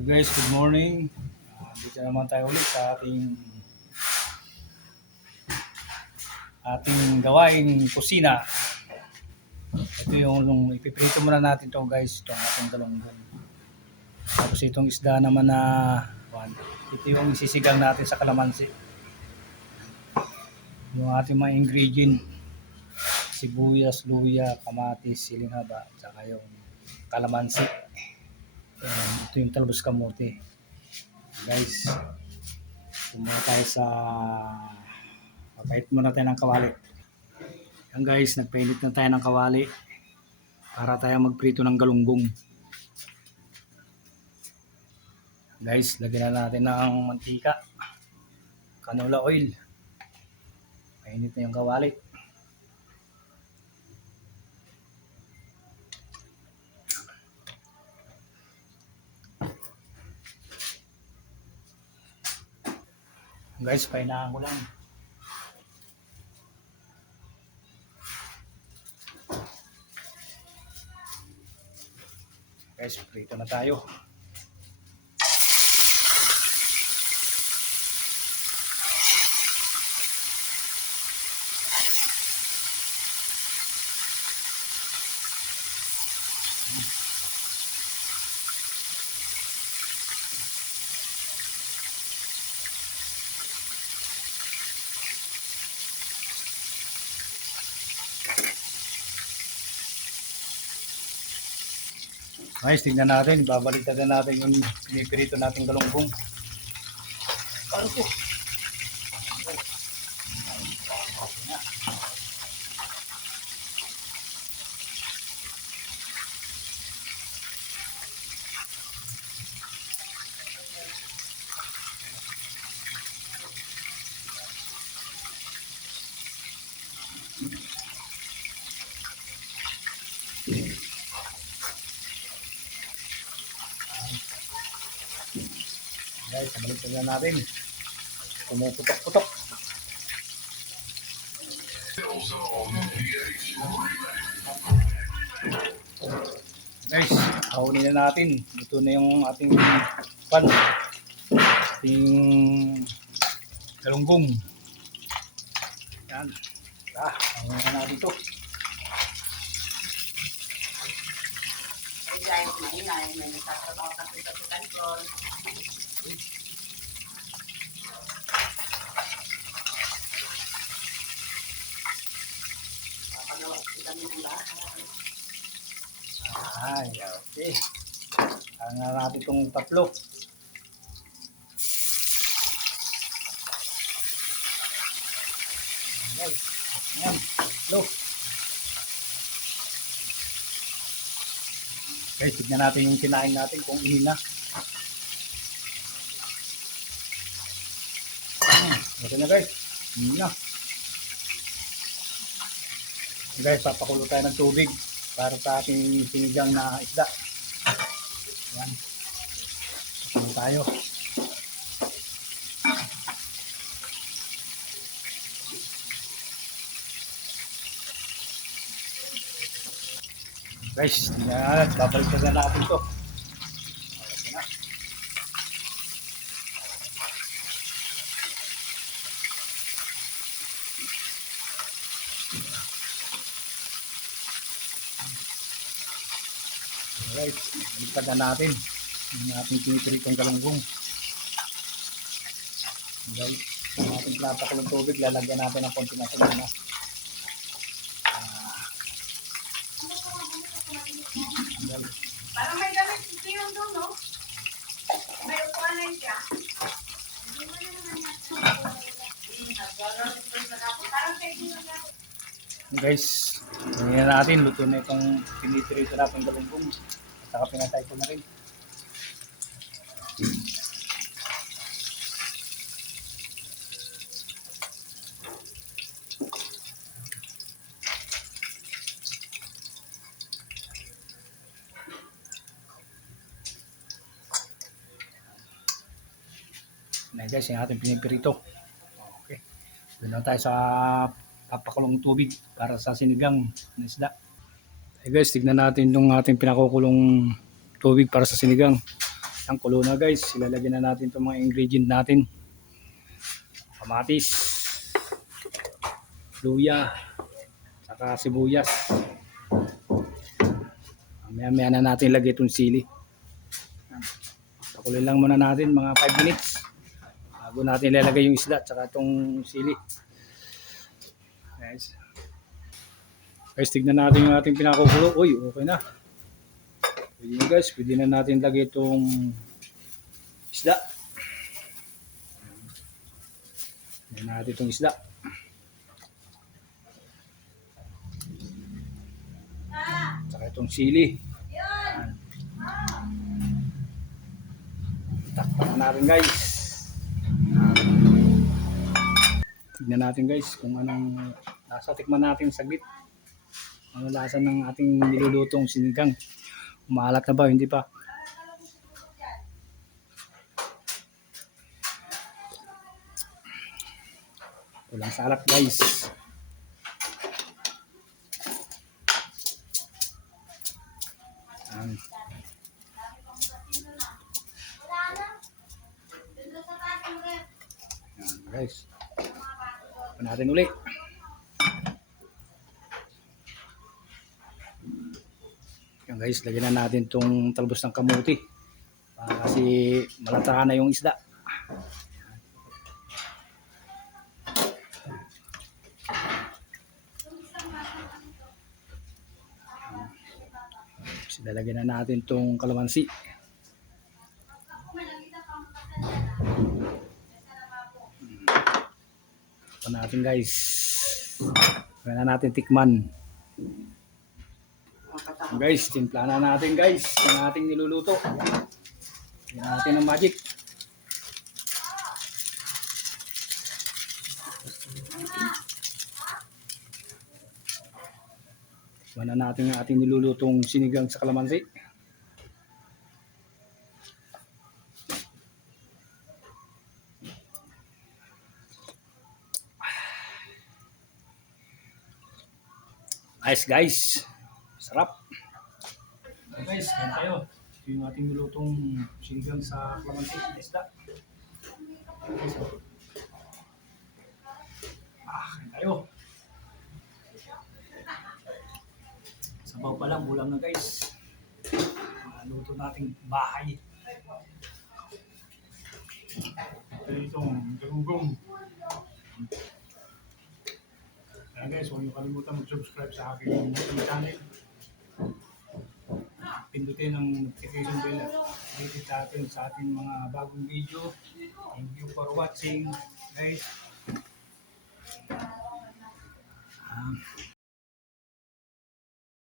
So guys, good morning. Dito naman tayo ulit sa ating gawaing kusina. Ito yung ipiprito muna natin to guys, itong ating galunggong. Tapos itong isda naman na ito yung isisigang natin sa kalamansi. Yung ating mga ingredient, sibuyas, luya, kamatis, siling haba, saka yung kalamansi. Ito yung talbos kamote. Guys, muna tayo sa papait muna tayo ng kawali. Yan guys, nagpainit na tayo ng kawali para tayo magprito ng galunggong. Guys, lagyan na natin ng mantika, canola oil. Painit na yung kawali. Guys, painahan ko lang. Guys, prito na tayo. Guys, tignan natin. Babaliktad na natin yung pinipirito nating galunggong. Paano po? Guys, babaliktad na natin. Pumuputok-putok. Guys, haunin na natin. Ito na yung ating pan. Ating galunggong. Yan. Haunin na natin ito. Guys, maingay, may nagtatrabaho kasi sa control. Papagawa kita ng lahat. Ay, okay. Ang natin itong tatlo. Ayan. Ayan. Tatlo. Guys, tignan natin yung kinain natin kung ihina. Ito na guys. Ihina. Guys, papakulo tayo ng tubig para sa ating sinigang na isda. Ayan. Pakulo tayo. Guys, babalik na natin ito. Okay na. Alright, baliktad na natin yung ating pinipiritong galunggong. Guys, yung ating pinapakulong tubig, lalagyan natin ng konti na na. Parang may gamit si Tiyon doon, no? May upuan na siya. Guys, tingnan natin, luto na itong piniprito natin galunggong. At saka pinatay ko na rin. Na guys, yung ating pinipirito. Okay. Doon na tayo sa papakulong tubig para sa sinigang na isda. Hey guys, tignan natin yung ating pinakukulong tubig para sa sinigang. Ang kulo na guys, ilalagyan na natin itong mga ingredient natin. Kamatis, luya, saka sibuyas. Maya-maya na natin ilagay itong sili. Pakuloy lang muna natin mga 5 minutes bago natin ilalagay yung isda at itong sili. Guys, tignan natin yung ating pinakukulo. Uy, okay na. Pwede na guys, pwede na natin lagay itong isda. Lagyan natin itong isda. Saka itong sili. Takpan natin guys. Tignan natin guys kung anong lasa. Tikman natin saglit. Ano lasa ng ating nilulutong sinigang. Maalat na ba? Hindi pa. Walang salat guys. Yan guys. Tignan natin uli. Yan guys, lagyan na natin itong talbos ng kamuti. Kasi malata na yung isda. Lalagyan na natin itong kalamansi. Ito natin guys. Gawin na natin tikman. Guys, timpla na natin guys. Yung ating niluluto. Lagyan natin ng magic. Tikman na natin yung ating nilulutong sinigang sa kalamansi. Nice guys. Sarap. So guys, kain tayo. Ito yung ating nilutong sinigang sa kalamansi. Isda. Kain tayo. Sabaw pa lang, ulam na guys. Luto nating bahay. Ito itong galunggong. Kaya guys, huwag niyo kalimutan mag-subscribe sa aking YouTube channel. Pindutin ang notification bell at update natin sa ating mga bagong video. Thank you for watching guys.